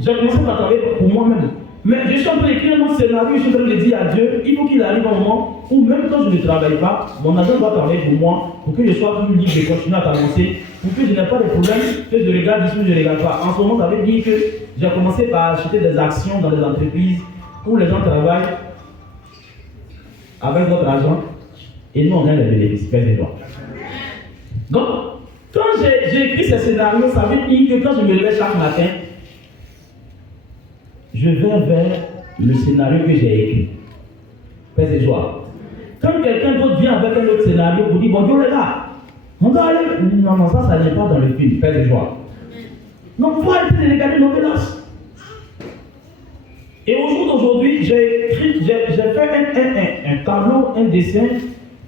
J'ai commencé par travailler pour moi-même. Mais je suis en train d'écrire mon scénario, je suis en train de dire à Dieu, il faut qu'il arrive un moment où même quand je ne travaille pas, mon agent doit travailler pour moi, pour que je sois plus libre de continuer à t'avancer, pour que je n'ai pas de problème, que je regarde ici ou je ne regarde pas. En ce moment, ça veut dire que j'ai commencé par acheter des actions dans les entreprises où les gens travaillent avec notre argent et nous on a les bénéfices. Donc, quand j'ai écrit ce scénario, ça veut dire que quand je me lève chaque matin, je vais vers le scénario que j'ai écrit. Paix et joie. Quand quelqu'un d'autre vient avec un autre scénario, vous dites, bonjour les gars, on doit aller. Non, ça n'est pas dans le film. Paix et joie. Donc, il faut arrêter de regarder nos menaces. Et au jour d'aujourd'hui, j'ai fait un tableau, un dessin,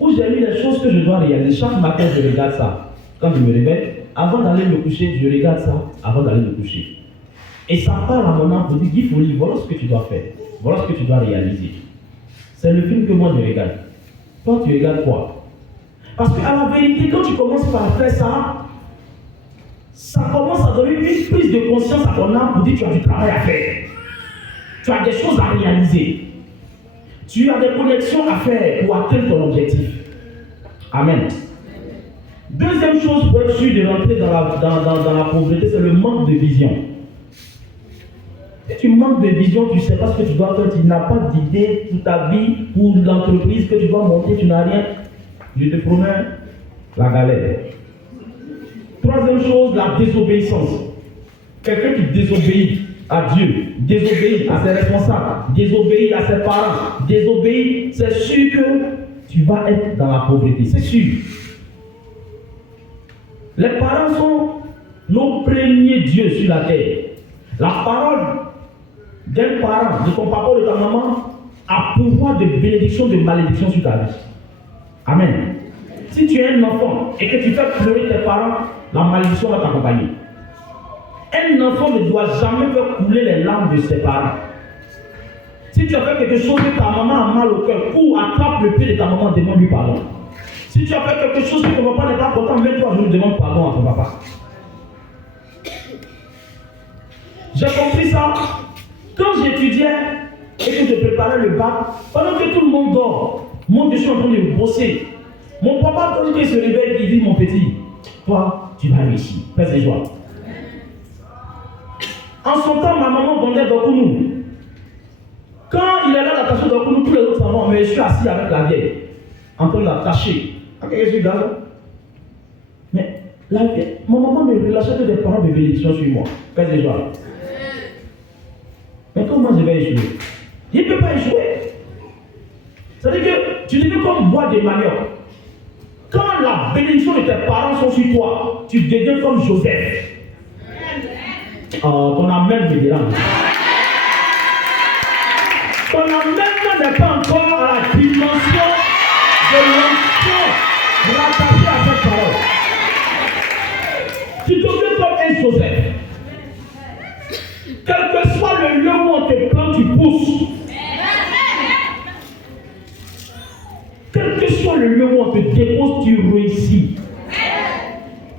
où j'ai mis les choses que je dois réaliser. Chaque matin, je regarde ça. Quand je me réveille, avant d'aller me coucher, je regarde ça avant d'aller me coucher. Et ça parle à mon âme pour dire, Guy Folie, voilà ce que tu dois faire. Voilà ce que tu dois réaliser. C'est le film que moi je regarde. Toi, tu regardes quoi? Parce qu'à la vérité, quand tu commences par faire ça, ça commence à donner une prise de conscience à ton âme pour dire, tu as du travail à faire. Tu as des choses à réaliser. Tu as des connexions à faire pour atteindre ton objectif. Amen. Deuxième chose pour être sûr de rentrer dans la pauvreté, c'est le manque de vision. Si tu manques de vision, tu ne sais pas ce que tu dois faire, tu n'as pas d'idée pour ta vie, pour l'entreprise que tu dois monter, tu n'as rien. Je te promets la galère. Troisième chose, la désobéissance. Quelqu'un qui désobéit à Dieu, désobéit à ses responsables, désobéit à ses parents, désobéit, c'est sûr que tu vas être dans la pauvreté, c'est sûr. Les parents sont nos premiers dieux sur la terre. La parole d'un parent, de ton papa ou de ta maman, a pouvoir de bénédiction, de malédiction sur ta vie. Amen. Si tu es un enfant et que tu fais pleurer tes parents, la malédiction va t'accompagner. Un enfant ne doit jamais faire couler les larmes de ses parents. Si tu as fait quelque chose que ta maman a mal au cœur, cours, attrape le pied de ta maman, demande-lui pardon. Si tu as fait quelque chose que ton papa n'est pas content, mets-toi, je lui demande pardon à ton papa. J'ai compris ça quand j'étudiais et que je préparais le bac, pendant que tout le monde dort, moi je suis en train de bosser. Mon papa, quand il se réveille, il dit, mon petit, toi, tu vas réussir. Fais ses joies. En son temps, ma maman vendait Dokounou. Quand il est là, la tâche Dokounou, tous les autres s'en vont, mais je suis assis avec la vieille, en train de la tâcher. Mais la vieille, mon maman me relâchait que des paroles de bénédiction sur moi. Fais ses joies. Mais comment je vais échouer? Il ne peut pas échouer. C'est-à-dire que tu deviens comme bois de manioc. Quand la bénédiction de tes parents sont sur toi, tu deviens comme Joseph. Ton amen me dérange. Ton amen n'est pas encore à la dimension de l'onction rattachée à cette parole. Tu deviens comme un Joseph. Quel que soit le lieu où on te plante, tu pousses. Quel que soit le lieu où on te dépose, tu réussis.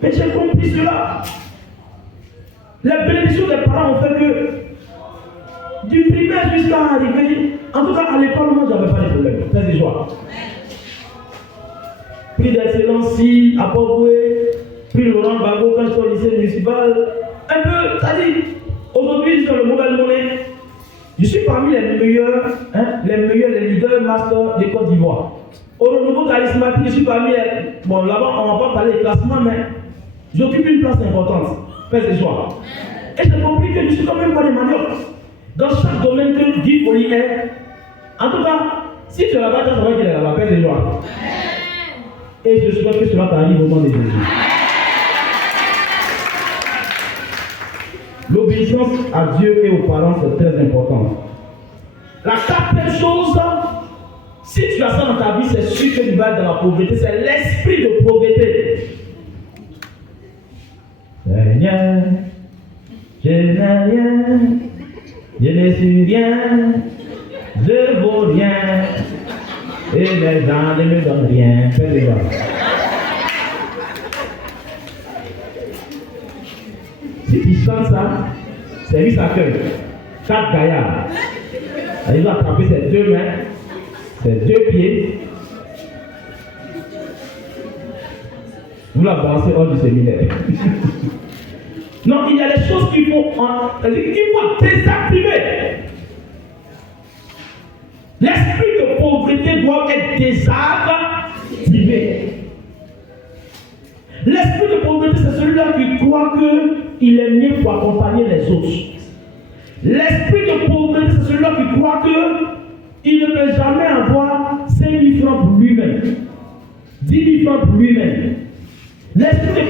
Mais j'ai compris cela. Les bénédictions des parents ont fait que du primaire jusqu'à arriver, en tout cas à l'école, moi j'avais pas de problème. Fais des joies. Prix d'excellence, si, à Port-Boué, prix Laurent Gbagbo quand je suis au lycée municipal. Un peu, ça dit, aujourd'hui, sur le mobile monnaie, je suis parmi les meilleurs, les leaders masters de Côte d'Ivoire. Au renouveau charismatique, je suis parmi les. Bon, là-bas, on ne va pas parler de classement, mais j'occupe une place importante. Fais ses joies. Et j'ai compris que je suis quand même pas de manioc. Dans chaque domaine que Guy Folie est, en tout cas, si tu es là-bas, tu sauras qu'il est là-bas. Fais ses joies. Et je souhaite que cela t'arrive au nom de Jésus. L'obéissance à Dieu et aux parents, c'est très important. La quatrième chose, si tu as ça dans ta vie, c'est sûr que tu vas être dans la pauvreté. C'est l'esprit de pauvreté. Seigneur, je n'ai rien, je ne suis rien, je vaux rien, et les gens ne me donnent rien. Fais les gens. Si tu sens ça, c'est service accueil. 4 gaillards. Il va attraper ses 2 mains, ses 2 pieds. Vous la balancez hors du séminaire. Non, il y a des choses qu'il faut désactiver. L'esprit de pauvreté doit être désactivé. L'esprit de pauvreté, c'est celui-là qui croit qu'il est mieux pour accompagner les autres. L'esprit de pauvreté, c'est celui-là qui croit qu'il ne peut jamais avoir 5 000 francs pour lui-même, 10 000 francs pour lui-même. L'esprit de